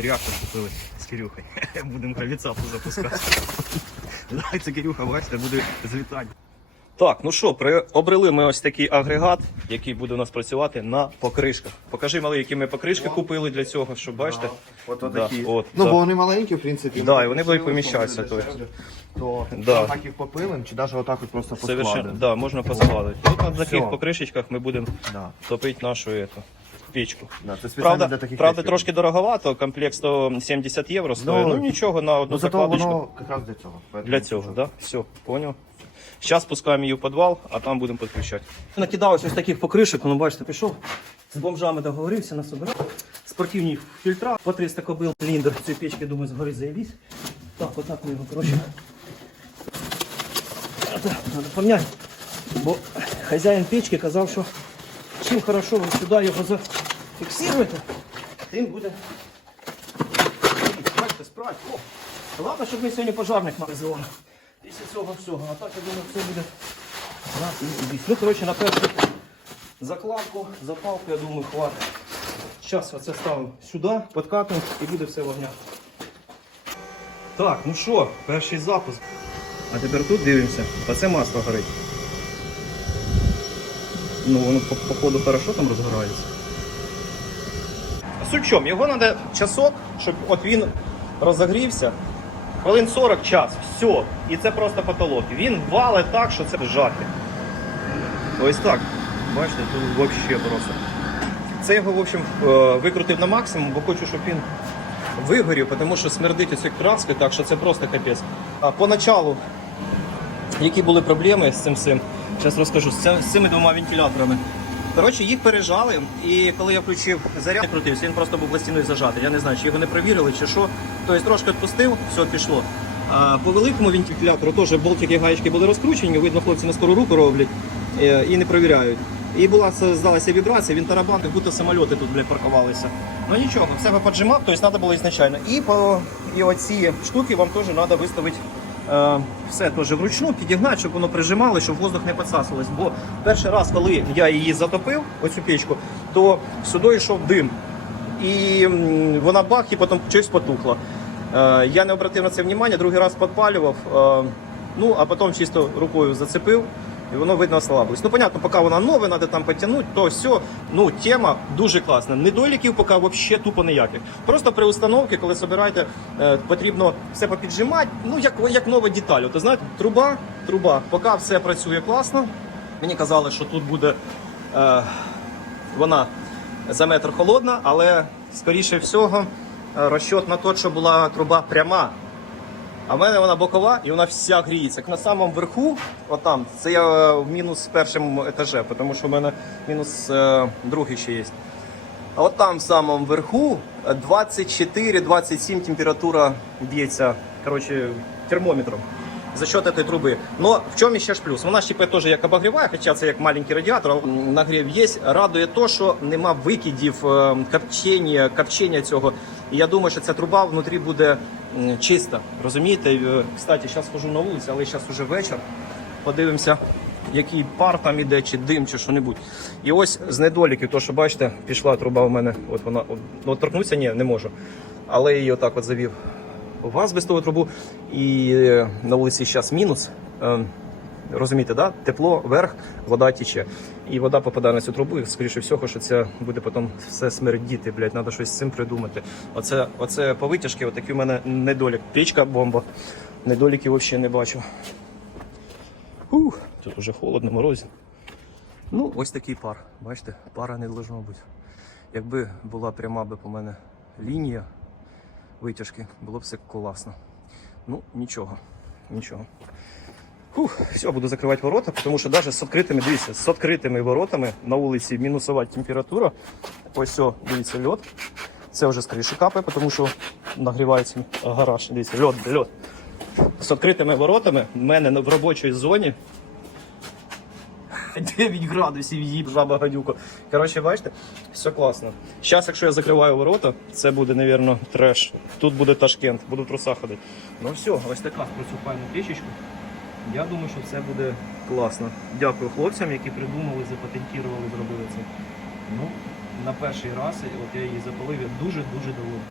Реактор купили з Кирюхою. Будемо гравіцапу запускати. Давай це Кирюха, бачите, буде злітати. Так, ну що, приобрели ми ось такий агрегат, який буде у нас працювати на покришках. Покажи, малий, які ми покришки купили для цього, щоб бачите. От Да, отакі. от, ну, да. бо вони маленькі, в принципі. Да, і вони будуть поміщатися, то то есть. дешевле. То Да. так їх попилим, чи навіть отак от просто Совершенно, поскладемо. да, можна позагладити. От на таких покришечках ми будемо Да. топити нашу эту, печку. Да, це спеціально Правда, для таких правда печок. трошки дороговато, комплект 170 євро стоїть. Ну, Ну, нічого, на одну Ну, зато закладочку. воно якраз для цього. Поэтому Для цього, так? Да? Все, понял. Зараз пускаємо її в підвал, а там будемо підключати. Накидалось ось таких покришок, ну бачите, пішов. З бомжами договорився, насобирав. Спортивні фільтра, по 300 кобил, ліндер цієї печки, думаю, згорить заявісь. Так, отак ми його, коротше. Треба поміняти. Бо хазяїн печки казав, що чим хорошо ви сюди його зафіксуєте, тим буде Бачите, справді. Головне, щоб ми сьогодні пожарник мали зону. Після цього всього. А так, я думаю, все буде. Ну, коротше, на першу закладку, запалку, я думаю, хватить. Зараз оце ставимо сюди, підкатуємо і буде все вогня. Так, ну що, перший запуск. А тепер тут дивимося. Оце масло горить. Ну, воно по, по ходу хорошо там розгорається. Суть в чому? Його треба часок, щоб от він розогрівся. Хвилин 40 час, все. І це просто потолок. Він валить так, що це жахи. Ось так. Бачите, тут взагалі просто. Це його, в общем, е, викрутив на максимум, бо хочу, щоб він вигорів, тому що смердить оці краски, так що це просто капець. А поначалу, які були проблеми з цим всім, зараз розкажу, з цими двома вентиляторами. Коротше, їх пережали, і коли я включив заряд, крутився, він просто був пластиною зажатий. Я не знаю, чи його не перевірили, чи що. Тобто трошки відпустив, все пішло. А по великому вентилятору теж болтики і гаєчки були розкручені, видно, хлопці на скору руку роблять е, і не перевіряють. І була здалася вібрація, він тарабан, як будто самольоти тут блядь, паркувалися. Ну нічого, в себе поджимав, тобто треба було ізначально. І по і оці штуки вам теж треба виставити все теж вручну, підігнати, щоб воно прижимало, щоб воздух не підсасувалось. Бо перший раз, коли я її затопив, оцю печку, то сюди йшов дим. І вона бах, і потім щось потухло. Е, я не обратив на це внимання, другий раз підпалював, е, ну а потім чисто рукою зацепив. І воно видно ослабилось. Ну, понятно, поки вона нова, треба там підтягнути, то все. Ну, тема дуже класна. Недоліків поки взагалі тупо ніяких. Просто при установці, коли збираєте, е, потрібно все попіджимати, ну, як, як нова деталь. От, знаєте, труба, труба. Поки все працює класно. Мені казали, що тут буде е, вона за метр холодна, але скоріше всього е, розчот на те, що була труба пряма. А в мене вона бокова і вона вся гріється. На самому верху, отам, це я в мінус першому етаже, тому що в мене мінус е, другий ще є. А от там в самому верху 24-27 температура б'ється коротше, термометром за счет этой трубы. Но в чем ще ж плюс? Вона ще теж як обогріває, хоча це як маленький радіатор, нагрів є. Радує то, що нема викидів, е, копчення, копчення цього. І я думаю, що ця труба внутрі буде чиста. Розумієте? Е, Кстати, зараз схожу на вулицю, але зараз уже вечір. Подивимося, який пар там іде, чи дим, чи що-небудь. І ось з недоліків, то що бачите, пішла труба у мене. От вона от, ну, от торкнутися ні, не можу. Але її отак от завів в газбестову трубу. І е, на вулиці зараз мінус. Е, Розумієте, да? тепло вверх, вода тече. І вода попадає на цю трубу, і скоріше всього, що це буде потім все смердіти, блядь, треба щось з цим придумати. Оце, оце по витяжки, отакий у мене недолік. Печка, бомба. Недоліків взагалі не бачу. Ух, тут уже холодно, морозі. Ну, ось такий пар. Бачите, пара не должно бути. Якби була пряма би по мене лінія витяжки, було б все класно. Ну, нічого, нічого. Фух, все, буду закривати ворота, тому що навіть з відкритими, дивіться, з відкритими воротами на вулиці мінусова температура. Ось все, дивіться, льод. Це вже скоріше капає, тому що нагрівається гараж. Дивіться, льод, льод. З відкритими воротами в мене в робочій зоні 9 градусів їб жаба гадюка. Коротше, бачите, все класно. Зараз, якщо я закриваю ворота, це буде, мабуть, треш. Тут буде Ташкент, буду в трусах ходити. Ну все, ось така про цю печечку. Я думаю, що все буде класно. Дякую хлопцям, які придумали, запатентували, зробили це. Ну, на перший раз, от я її запалив, я дуже-дуже довольний.